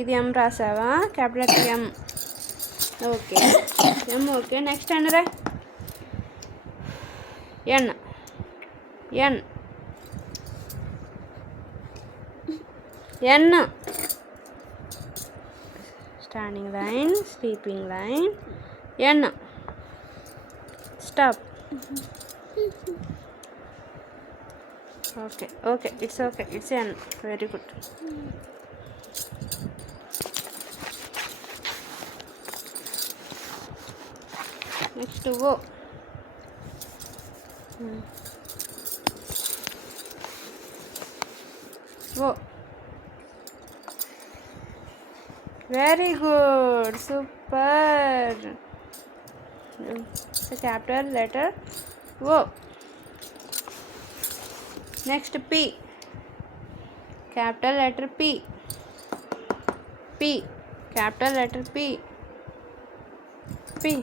ఇది ఎం రాసావా? Capital letter M. Okay, M. Okay, next అనరా? N. N. N. Standing line, sleeping line. N. Stop. Okay, okay, it's okay, it's N. Very good. Next O. O. Very good, super. Capital letter O. Next P. Capital letter P. P. Capital letter P. P.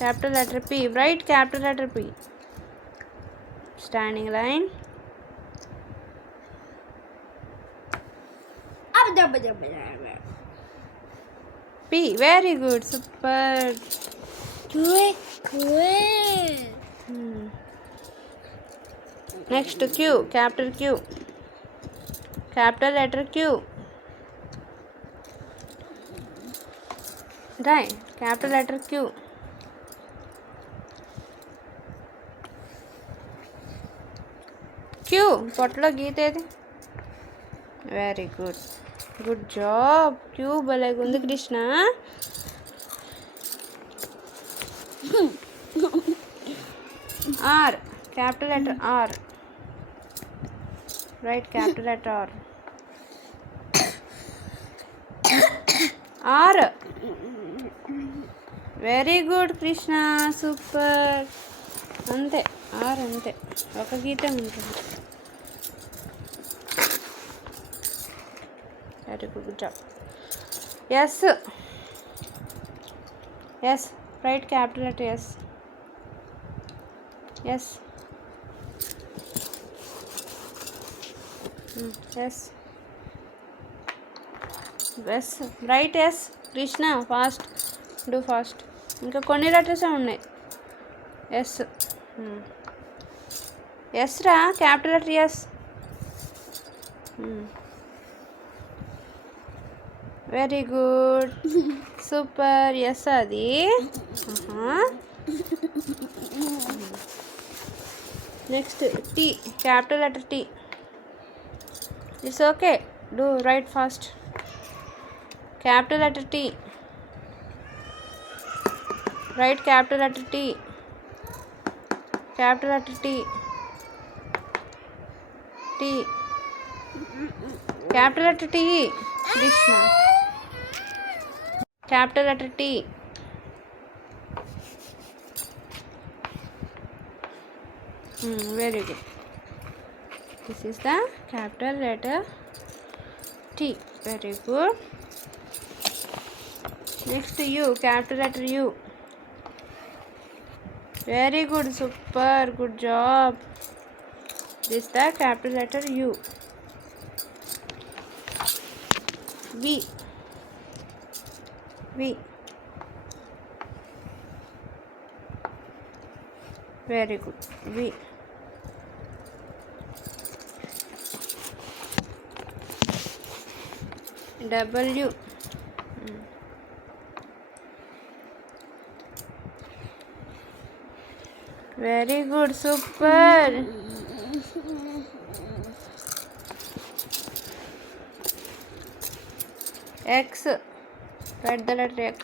Capital letter P. Right capital letter P. Standing line. P. Very good. Super. Next Q. Capital Q. Capital letter Q. Right. Capital letter Q. Q. పొట్టలో గీత ఏది? Very good, good job. Q భలేగుంది Krishna. R. Capital letter R. Right capital letter R. R. Very good Krishna, super. అంతే, R అంతే, ఒక గీతే ఉంటుంది. Very good, good job. S. S. Right capital letter S. S. S. S. Right S. Krishna fast, do fast. ఇంకా కొన్ని లెటర్సే ఉన్నాయి. S. S రా, capital letter S. Very good, super. S అది. Next T. Capital letter T. It's okay, do write fast. Capital letter T. Write capital letter T. Capital letter T. T. Capital letter T. Krishna. Capital letter T. Very good. This is the capital letter T. Very good. Next U. Capital letter U. Very good. Super. Good job. This is the capital letter U. V. V. Very good. V. W. Very good. Super. X. Write the letter X.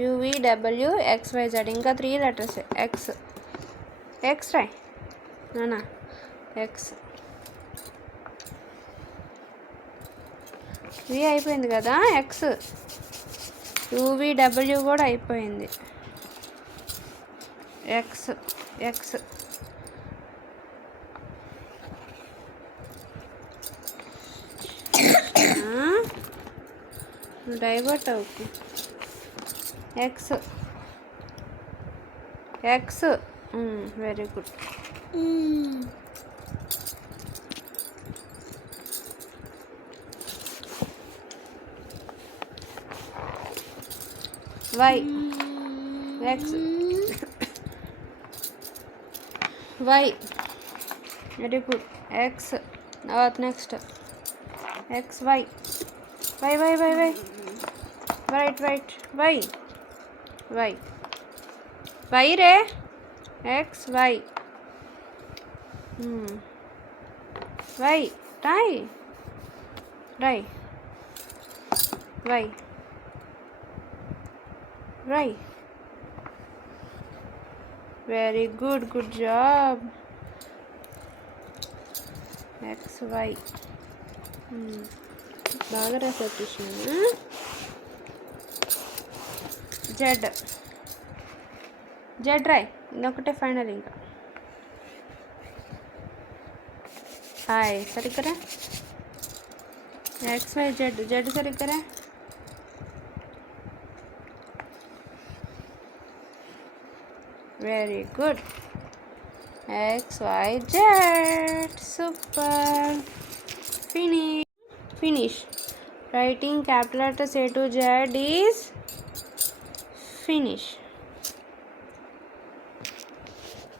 U V W X Y Z. ఇంకా 3 letters. X. X Roy నానా. X. 3 అయిపోయింది కదా. X. U V W కూడా అయిపోయింది. X. X. Divert Avuku. X. X. Very good. Y, X, Y. Very good. X. Next. X, Y. Y. Right. Y. Y. Y re. X, Y. Y. Try. Y. Y. Very good. Good job. X, Y. బాగా రాసావు Krishna. Z రాయ్. ఇంకొకటే final ఇంకా. Hi సరిగ్గా X Y Z సరిగ్గా very good. X Y Z. Super. Finish. Writing capital letters A to Z is finish.